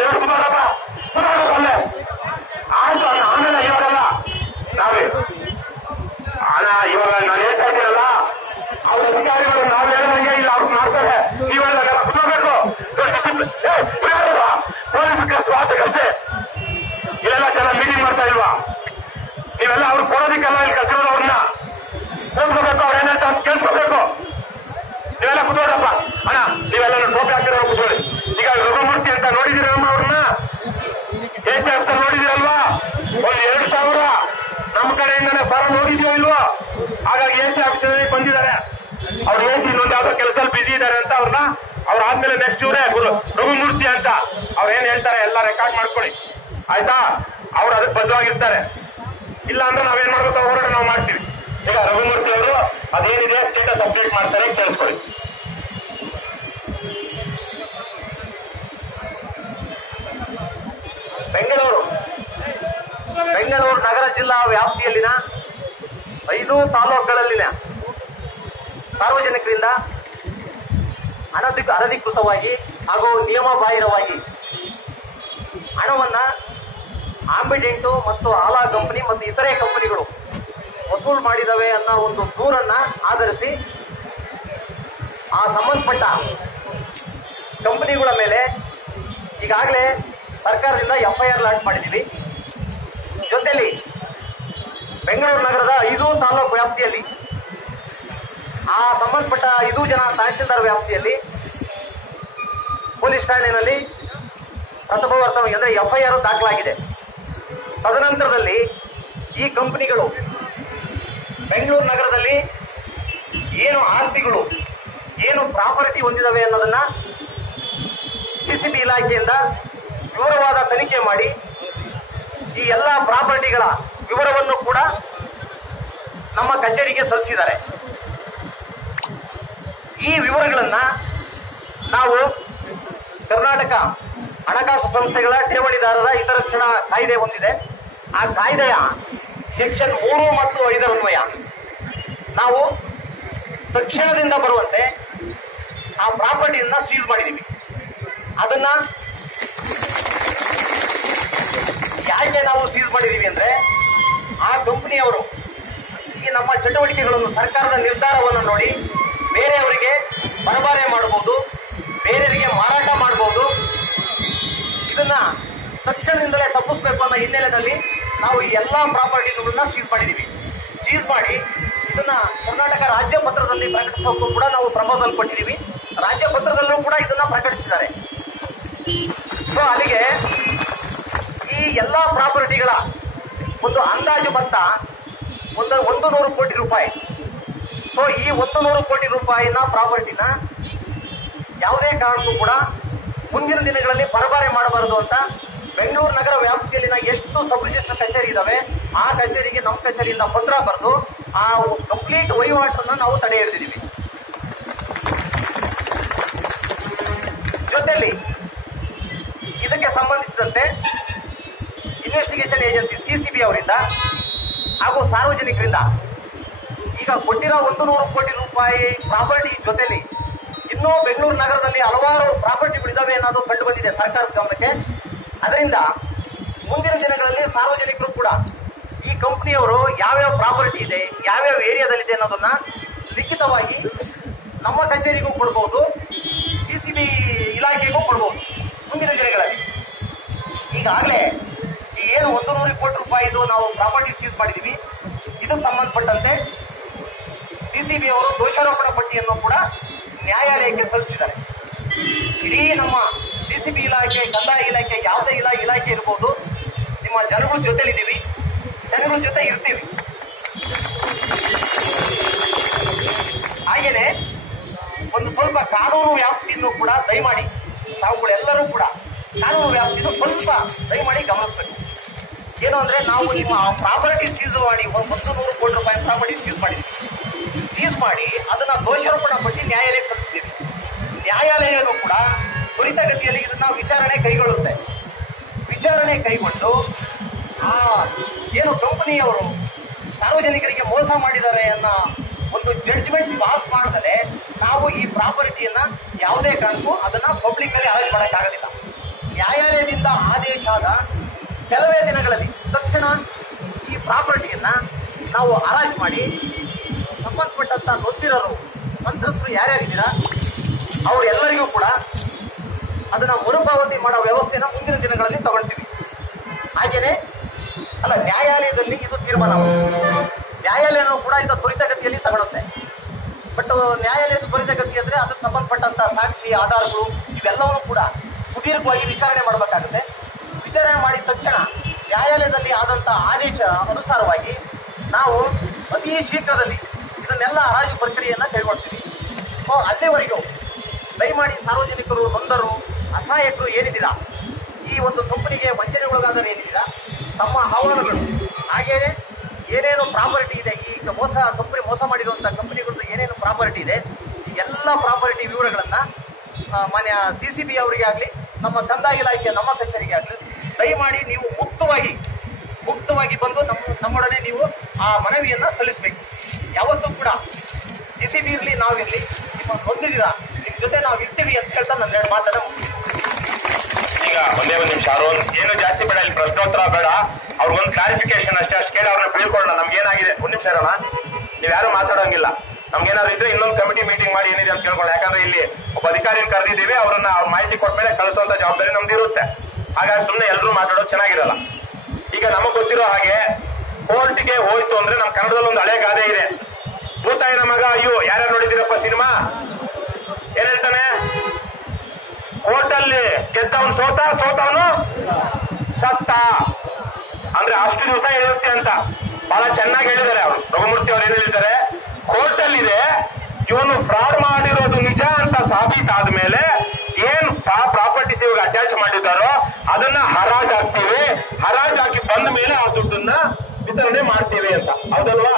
ದೇವಸ್ಥಾನಪ್ಪ ಅಲ್ಲೇ ಆಯ್ತು ಅಣ್ಣ. ಆಮೇಲೆ ಇವಾಗಲ್ಲ ನಾವೇ ಅಣ್ಣ, ಇವಾಗ ನಾನು ಹೇಳ್ತಾ ಇದ್ದೀನಲ್ಲ, ಅವ್ರ ಅಧಿಕಾರಿಗಳು ನಾವು ಹೇಳಿದಂಗೆ ಇಲ್ಲ, ಅವ್ರು ಮಾಡ್ತಾರೆ. ನೀವು ಹೇಳಿದಾಗ ಕುತ್ಕೋಬೇಕು. ಪೊಲೀಸ್ ಸ್ವಾಸಕ್ಕಷ್ಟೇ ಇಲ್ಲೆಲ್ಲ ಚೆನ್ನಾಗಿ ಮೀಟಿಂಗ್ ಮಾಡ್ತಾ ಇಲ್ವಾ? ನೀವೆಲ್ಲ ಅವ್ರು ಕೊಡೋದಿಕ್ಕೆಲ್ಲ ಇಲ್ಲಿ ಕಸಿರೋದು ಅವ್ರನ್ನ ಕೂತ್ಕೋಬೇಕು. ಅವ್ರ ಏನಂತ ಅಂತ ಕೇಳ್ಸ್ಕೋಬೇಕು. ನೀವೆಲ್ಲ ಕುತ್ಕೋಡಪ್ಪ ಅಣ್ಣ, ನೀವೆಲ್ಲ ಟೋಪಿ ಹಾಕಿರೋ ಕುತ್ಕೊಳ್ಳಿ. ಈಗ ರಘುಮೂರ್ತಿ ಅಂತ ನೋಡಿದಿರಮ್ಮ, ಅವ್ರನ್ನ KCF ನೋಡಿದಿರಲ್ವಾ? ಒಂದ್ 2,000 ನಮ್ಮ ಕಡೆಯಿಂದಾನೆ ಫಾರಂ ಹೋಗಿದ್ಯೋ ಇಲ್ವೋ? ಹಾಗಾಗಿ AC ಆಫೀಸಲ್ಲಿ ಬಂದಿದ್ದಾರೆ. ಅವ್ರು AC ಇನ್ನೊಂದು ಯಾವ್ದೋ ಕೆಲಸದಲ್ಲಿ ಬಿಸಿ ಇದ್ದಾರೆ ಅಂತ ಅವ್ರನ್ನ ಅವ್ರಾದ್ಮೇಲೆ ನೆಕ್ಸ್ಟ್ ಇವರೇ ರಘುಮೂರ್ತಿ ಅಂತ ಅವ್ರ ಏನ್ ಹೇಳ್ತಾರೆ ಎಲ್ಲ ರೆಕಾರ್ಡ್ ಮಾಡ್ಕೊಳ್ಳಿ, ಆಯ್ತಾ? ಅವ್ರು ಅದಕ್ಕೆ ಬದ್ಧವಾಗಿರ್ತಾರೆ. ಇಲ್ಲ ಅಂದ್ರೆ ನಾವೇನ್ ಮಾಡ್ಬೇಕು, ಹೋರಾಟ ನಾವು ಮಾಡ್ತೀವಿ. ಈಗ ರಘುಮೂರ್ತಿ ಅವರು ಅದೇನಿದೆ ಸ್ಟೇಟಸ್ ಅಪ್ಡೇಟ್ ಮಾಡ್ತಾರೆ, ಕೇಳಿಸ್ಕೊಳ್ಳಿ. ಬೆಂಗಳೂರು ನಗರ ಜಿಲ್ಲಾ ವ್ಯಾಪ್ತಿಯಲ್ಲಿನ 5 ತಾಲೂಕುಗಳಲ್ಲಿನ ಸಾರ್ವಜನಿಕರಿಂದ ಅನಧಿಕೃತವಾಗಿ ಹಾಗೂ ನಿಯಮಬಾಹಿರವಾಗಿ ಹಣವನ್ನ ಆಂಬಿಡೆಂಟು ಮತ್ತು ಆಲಾ ಕಂಪನಿ ಮತ್ತು ಇತರೆ ಕಂಪನಿಗಳು ವಸೂಲು ಮಾಡಿದವೆ ಅನ್ನೋ ಒಂದು ದೂರನ್ನ ಆಧರಿಸಿ ಆ ಸಂಬಂಧಪಟ್ಟ ಕಂಪನಿಗಳ ಮೇಲೆ ಈಗಾಗಲೇ ಸರ್ಕಾರದಿಂದ FIR ಲಾಂಚ್ ಮಾಡಿದ್ದೀವಿ. ಜೊತೆಯಲ್ಲಿ ಬೆಂಗಳೂರು ನಗರದ 5 ತಾಲೂಕು ವ್ಯಾಪ್ತಿಯಲ್ಲಿ ಆ ಸಂಬಂಧಪಟ್ಟ 5 ಜನ ತಹಸೀಲ್ದಾರ್ ವ್ಯಾಪ್ತಿಯಲ್ಲಿ ಪೊಲೀಸ್ ಠಾಣೆಯಲ್ಲಿ ಪ್ರಥಮವರ್ತವಾಗಿ ಅಂದರೆ FIR ದಾಖಲಾಗಿದೆ. ತದನಂತರದಲ್ಲಿ ಈ ಕಂಪನಿಗಳು ಬೆಂಗಳೂರು ನಗರದಲ್ಲಿ ಏನು ಆಸ್ತಿಗಳು, ಏನು ಪ್ರಾಪರ್ಟಿ ಹೊಂದಿದವೆ ಅನ್ನೋದನ್ನ CCB ಇಲಾಖೆಯಿಂದ ವಿವರವಾದ ತನಿಖೆ ಮಾಡಿ ಈ ಎಲ್ಲ ಪ್ರಾಪರ್ಟಿಗಳ ವಿವರವನ್ನು ಕೂಡ ನಮ್ಮ ಕಚೇರಿಗೆ ಸಲ್ಲಿಸಿದ್ದಾರೆ. ಈ ವಿವರಗಳನ್ನ ನಾವು ಕರ್ನಾಟಕ ಹಣಕಾಸು ಸಂಸ್ಥೆಗಳ ಠೇವಣಿದಾರರ ಹಿತರಕ್ಷಣಾ ಕಾಯ್ದೆ ಹೊಂದಿದೆ. ಆ ಕಾಯ್ದೆಯ ಸೆಕ್ಷನ್ 3 ಮತ್ತು 5 ಅನ್ವಯ ನಾವು ತಕ್ಷಣದಿಂದ ಬರುವಂತೆ ಆ ಪ್ರಾಪರ್ಟಿಯನ್ನ ಸೀಸ್ ಮಾಡಿದೀವಿ. ಅದನ್ನ ಯಾಕೆ ನಾವು ಸೀಸ್ ಮಾಡಿದೀವಿ ಅಂದ್ರೆ, ಆ ಕಂಪನಿಯವರು ಈ ನಮ್ಮ ಚಟುವಟಿಕೆಗಳನ್ನು, ಸರ್ಕಾರದ ನಿರ್ಧಾರವನ್ನು ನೋಡಿ ಬೇರೆಯವರಿಗೆ ಬರಬಾರೆ ಮಾಡಬಹುದು, ಬೇರೆಯವರಿಗೆ ಮಾರಾಟ ಮಾಡಬಹುದು. ಇದನ್ನ ತಕ್ಷಣದಿಂದಲೇ ತಪ್ಪಿಸಬೇಕು ಅನ್ನೋ ಹಿನ್ನೆಲೆಯಲ್ಲಿ ನಾವು ಈ ಎಲ್ಲಾ ಪ್ರಾಪರ್ಟಿಗಳನ್ನ ಸೀಸ್ ಮಾಡಿದೀವಿ. ಸೀಸ್ ಮಾಡಿ ಇದನ್ನ ಕರ್ನಾಟಕ ರಾಜ್ಯ ಪತ್ರದಲ್ಲಿ ಪ್ರಕಟಿಸೋಕ್ಕೂ ಕೂಡ ನಾವು ಪ್ರಪೋಸಲ್ ಕೊಟ್ಟಿದ್ದೀವಿ. ರಾಜ್ಯ ಪತ್ರದಲ್ಲೂ ಕೂಡ ಇದನ್ನ ಪ್ರಕಟಿಸಿದ್ದಾರೆ. ಸೊ ಅಲ್ಲಿಗೆ ಈ ಎಲ್ಲಾ ಪ್ರಾಪರ್ಟಿಗಳ ಒಂದು ಅಂದಾಜು ಮೊತ್ತ 100 ಕೋಟಿ ರೂಪಾಯಿ. ಸೊ ಈ 100 ಕೋಟಿ ರೂಪಾಯಿನ ಪ್ರಾಪರ್ಟಿನ ಯಾವುದೇ ಕಾರಣಕ್ಕೂ ಕೂಡ ಮುಂದಿನ ದಿನಗಳಲ್ಲಿ ಬರಬಾರೆ ಮಾಡಬಾರದು ಅಂತ ಬೆಂಗಳೂರು ನಗರ ವ್ಯಾಪ್ತಿಯಲ್ಲಿನ ಎಷ್ಟು ಸಬ್ ರಿಜಿಸ್ಟರ್ ಕಚೇರಿ ಇದಾವೆ ಆ ಕಚೇರಿಗೆ ನಮ್ಮ ಕಚೇರಿಯಿಂದ ಪತ್ರ ಬರೆದು ಆ ಕಂಪ್ಲೀಟ್ ವಹಿವಾಟನ್ನ ನಾವು ತಡೆ ಹಿಡಿದಿದ್ದೀವಿ. ಜೊತೆಯಲ್ಲಿ ಇದಕ್ಕೆ ಸಂಬಂಧಿಸಿದಂತೆ ಇನ್ವೆಸ್ಟಿಗೇಷನ್ ಏಜೆನ್ಸಿ CCB ಅವರಿಂದ ಹಾಗೂ ಸಾರ್ವಜನಿಕರಿಂದ ಈಗ ಕೊಟ್ಟಿರೋ 100 ಕೋಟಿ ರೂಪಾಯಿ ಪ್ರಾಪರ್ಟಿ ಜೊತೆಲಿ ಇನ್ನೂ ಬೆಂಗಳೂರು ನಗರದಲ್ಲಿ ಹಲವಾರು ಪ್ರಾಪರ್ಟಿಗಳಿದಾವೆ ಅನ್ನೋದು ಕಂಡು ಬಂದಿದೆ ಸರ್ಕಾರದ ಗಮನಕ್ಕೆ. ಅದರಿಂದ ಮುಂದಿನ ದಿನಗಳಲ್ಲಿ ಸಾರ್ವಜನಿಕರು ಕೂಡ ಈ ಕಂಪನಿಯವರು ಯಾವ್ಯಾವ ಪ್ರಾಪರ್ಟಿ ಇದೆ, ಯಾವ್ಯಾವ ಏರಿಯಾದಲ್ಲಿದೆ ಅನ್ನೋದನ್ನ ಲಿಖಿತವಾಗಿ ನಮ್ಮ ಕಚೇರಿಗೂ ಕೊಡ್ಬೋದು, CCB ಇಲಾಖೆಗೂ ಕೊಡ್ಬೋದು ಮುಂದಿನ ದಿನಗಳಲ್ಲಿ. ಈಗಾಗಲೇ ಈ ಏನು 100 ಕೋಟಿ ರೂಪಾಯಿದು ನಾವು ಪ್ರಾಪರ್ಟಿ ಸೀಸ್ ಮಾಡಿದೀವಿ, ಇದಕ್ಕೆ ಸಂಬಂಧಪಟ್ಟಂತೆ CCB ಅವರು ದೋಷಾರೋಪಣಾ ಪಟ್ಟಿಯನ್ನು ಕೂಡ ನ್ಯಾಯಾಲಯಕ್ಕೆ ಸಲ್ಲಿಸಿದ್ದಾರೆ. ಇಡೀ ನಮ್ಮ CCB ಇಲಾಖೆ, ಕಂದಾಯ ಇಲಾಖೆ, ಯಾವುದೇ ಇಲಾಖೆ ಇರ್ಬೋದು, ನಿಮ್ಮ ಜನಗಳ ಜೊತೆಲಿದ್ದೀವಿ, ಜನಗಳ ಜೊತೆ ಇರ್ತೀವಿ. ಹಾಗೇನೆ ಒಂದು ಸ್ವಲ್ಪ ಕಾನೂನು ವ್ಯಾಪ್ತಿಯನ್ನು ಕೂಡ ದಯಮಾಡಿ ತಾವುಗಳೆಲ್ಲರೂ ಕೂಡ ಕಾನೂನು ವ್ಯಾಪ್ತಿಯನ್ನು ಸ್ವಲ್ಪ ದಯಮಾಡಿ ಗಮನಿಸಬೇಕು. ಏನು ಅಂದ್ರೆ, ನಾವು ನಿಮ್ಮ ಪ್ರಾಪರ್ಟಿ ಸೀಸ್ ಮಾಡಿ 100 ಕೋಟಿ ರೂಪಾಯಿ ಪ್ರಾಪರ್ಟಿ ಸೀಸ್ ಮಾಡಿದ್ವಿ. ಸೀಸ್ ಮಾಡಿ ಅದನ್ನ ದೋಷಾರೋಪಣಾ ಪಟ್ಟಿ ನ್ಯಾಯಾಲಯಕ್ಕೆ ಸಲ್ಲಿಸ್ತೀವಿ. ನ್ಯಾಯಾಲಯವು ಕೂಡ ತ್ವರಿತಗತಿಯಲ್ಲಿ ಇದನ್ನ ವಿಚಾರಣೆ ಕೈಗೊಳ್ಳುತ್ತೆ. ವಿಚಾರಣೆ ಕೈಗೊಂಡು ಆ ಏನು ಕಂಪನಿಯವರು ಸಾರ್ವಜನಿಕರಿಗೆ ಮೋಸ ಮಾಡಿದ್ದಾರೆ ಅನ್ನೋ ಒಂದು ಜಡ್ಜ್ಮೆಂಟ್ ಪಾಸ್ ಮಾಡದಲ್ಲೇ ನಾವು ಈ ಪ್ರಾಪರ್ಟಿಯನ್ನ ಯಾವುದೇ ಕಾರಣಕ್ಕೂ ಅದನ್ನ ಪಬ್ಲಿಕ್ ಅಲ್ಲಿ ಅರೇಂಜ್ ಮಾಡಕ್ಕಾಗೋದಿಲ್ಲ. ನ್ಯಾಯಾಲಯದಿಂದ ಆದೇಶ ಆದ ಕೆಲವೇ ದಿನಗಳಲ್ಲಿ ತಕ್ಷಣ ಈ ಪ್ರಾಪರ್ಟಿಯನ್ನ ನಾವು ಹರಾಜು ಮಾಡಿ ಸಂಬಂಧಪಟ್ಟಂತ ನೊಂದಿರೋರು ಸಂತ್ರಸ್ತರು ಯಾರ್ಯಾರಿದ್ದೀರಾ ಅವರೆಲ್ಲರಿಗೂ ಕೂಡ ಅದನ್ನ ಮರುಪಾವತಿ ಮಾಡೋ ವ್ಯವಸ್ಥೆನ ಮುಂದಿನ ದಿನಗಳಲ್ಲಿ ತಗೊಳ್ತೀವಿ. ಹಾಗೇನೆ ಅಲ್ಲ, ನ್ಯಾಯಾಲಯದಲ್ಲಿ ಇದು ತೀರ್ಮಾನ, ನ್ಯಾಯಾಲಯನೂ ಕೂಡ ಇದು ತ್ವರಿತಗತಿಯಲ್ಲಿ ತಗೊಳುತ್ತೆ. ಬಟ್ ನ್ಯಾಯಾಲಯದ ತ್ವರಿತಗತಿ ಅಂದ್ರೆ ಅದಕ್ಕೆ ಸಂಬಂಧಪಟ್ಟಂತ ಸಾಕ್ಷಿ ಆಧಾರಗಳು ಇವೆಲ್ಲವೂ ಕೂಡ ಸುದೀರ್ಘವಾಗಿ ವಿಚಾರಣೆ ಮಾಡಬೇಕಾಗುತ್ತೆ. ವಿಚಾರಣೆ ಮಾಡಿದ ತಕ್ಷಣ ನ್ಯಾಯಾಲಯದಲ್ಲಿ ಆದಂತ ಆದೇಶ ಅನುಸಾರವಾಗಿ ನಾವು ಅತಿ ಶೀಘ್ರದಲ್ಲಿ ಇದನ್ನೆಲ್ಲ ಹರಾಜು ಪ್ರಕ್ರಿಯೆಯನ್ನ ಕೈಗೊಳ್ತೀವಿ. ಅಲ್ಲಿವರೆಗೂ ದಯಮಾಡಿ ಸಾರ್ವಜನಿಕರು, ನೊಂದರು, ಅಸಹಾಯಕರು ಏನಿದ್ದೀರಾ, ಈ ಒಂದು ಕಂಪನಿಗೆ ವಂಚನೆಗೊಳಗಾದರೆ ಏನಿದ್ದೀರಾ, ತಮ್ಮ ಅಹವಾಲುಗಳು ಹಾಗೇನೆ ಏನೇನು ಪ್ರಾಪರ್ಟಿ ಇದೆ, ಈ ಕಂಪನಿ ಮೋಸ ಮಾಡಿರುವಂತಹ ಕಂಪನಿಗಳದ್ದು ಏನೇನು ಪ್ರಾಪರ್ಟಿ ಇದೆ, ಈ ಎಲ್ಲ ಪ್ರಾಪರ್ಟಿ ವಿವರಗಳನ್ನ ಮಾನ್ಯ CCB ಅವರಿಗೆ ಆಗಲಿ, ನಮ್ಮ ಕಂದಾಯ ಇಲಾಖೆ ನಮ್ಮ ಕಚೇರಿಗೆ ಆಗಲಿ ದಯಮಾಡಿ ನೀವು ಮುಕ್ತವಾಗಿ ಬಂದು ನಮ್ಮೊಡನೆ ನೀವು ಆ ಮನವಿಯನ್ನ ಸಲ್ಲಿಸಬೇಕು. ಯಾವತ್ತೂ ಕೂಡ CCB ಇರಲಿ, ನಾವಿರಲಿ, ನಿಮ್ಮ ಹೊಂದಿದ್ದೀರಾ, ನಿಮ್ ಜೊತೆ ನಾವು ಇರ್ತೀವಿ ಅಂತ ಹೇಳ್ತಾ ನನ್ನ 2 ಮಾತನ್ನ ಮುಗಿಸ್ತೀನಿ. ಈಗ ಒಂದೇ ಒಂದು ನಿಮಿಷ ಅರುಣ್, ಏನು ಜಾಸ್ತಿ ಬೇಡ, ಇಲ್ಲಿ ಪ್ರಶ್ನೋತ್ತರ ಬೇಡ, ಅವ್ರಿಗೊಂದು ಕ್ಲಾರಿಫಿಕೇಶನ್ ಅಷ್ಟೇ, ಅಷ್ಟು ಕೇಳಿ ಅವ್ರನ್ನ ಬೀಳ್ಕೊಳ್ಳೋಣ. ನಮ್ಗೇನಾಗಿದೆ ಒಂದು ನಿಮಿಷ ಇರೋಣ, ನೀವ್ ಯಾರು ಮಾತಾಡೋಂಗಿಲ್ಲ. ನಮ್ಗೇನಾದ್ರು ಇದ್ರೆ ಇನ್ನೊಂದು ಕಮಿಟಿ ಮೀಟಿಂಗ್ ಮಾಡಿ ಏನಿದೆ ಅಂತ ಕೇಳ್ಕೊಳ್ಳೋಣ. ಯಾಕಂದ್ರೆ ಇಲ್ಲಿ ಒಬ್ಬ ಅಧಿಕಾರಿನ ಕರೆದಿದ್ದೀವಿ, ಅವ್ರ ಮಾಹಿತಿ ಕೊಟ್ಮೇಲೆ ಕಳಿಸುವಂತ ಜವಾಬ್ದಾರಿ ನಮ್ದು ಇರುತ್ತೆ. ಹಾಗಾಗಿ ಸುಮ್ಮನೆ ಎಲ್ಲರೂ ಮಾತಾಡೋದು ಚೆನ್ನಾಗಿರಲ್ಲ. ಈಗ ನಮಗ್ ಗೊತ್ತಿರೋ ಹಾಗೆ ಕೋರ್ಟ್ಗೆ ಹೋಯ್ತು ಅಂದ್ರೆ ನಮ್ ಕನ್ನಡದಲ್ಲಿ ಒಂದು ಹಳೆ ಗಾದೆ ಇದೆ, ಭೂತಾಯಿನ ಮಗ ಅಯ್ಯೋ. ಯಾರ್ಯಾರು ನೋಡಿದ್ದೀರಪ್ಪ ಸಿನಿಮಾ? ಏನ್ ಹೇಳ್ತಾನೆ, ಕೋರ್ಟಲ್ಲಿ ಗೆದ್ದವನು ಸೋತವನು ಸತ್ತ ಅಂದ್ರೆ ಅಷ್ಟು ದಿವಸ ಇರುತ್ತೆ ಅಂತ ಬಹಳ ಚೆನ್ನಾಗಿ ಹೇಳಿದ್ದಾರೆ ಅವರು. ರಘುಮೂರ್ತಿ ಅವ್ರು ಏನ್ ಹೇಳಿದ್ದಾರೆ, ಕೋರ್ಟಲ್ಲಿ ಇದೆ, ಇವನು ಫ್ರಾಡ್ ಮಾಡಿರೋದು ನಿಜ ಅಂತ ಸಾಬೀತಾದ್ಮೇಲೆ ಏನ್ ಪ್ರಾಪರ್ಟೀಸ್ ಇವಾಗ ಅಟ್ಯಾಚ್ ಮಾಡಿದ್ದಾರೋ ಅದನ್ನ ಹರಾಜ್ ಹಾಕ್ತೀವಿ, ಹರಾಜ್ ಹಾಕಿ ಬಂದ ಮೇಲೆ ಆ ದುಡ್ಡನ್ನ ವಿತರಣೆ ಮಾಡ್ತೀವಿ ಅಂತ. ಹೌದಲ್ವಾ?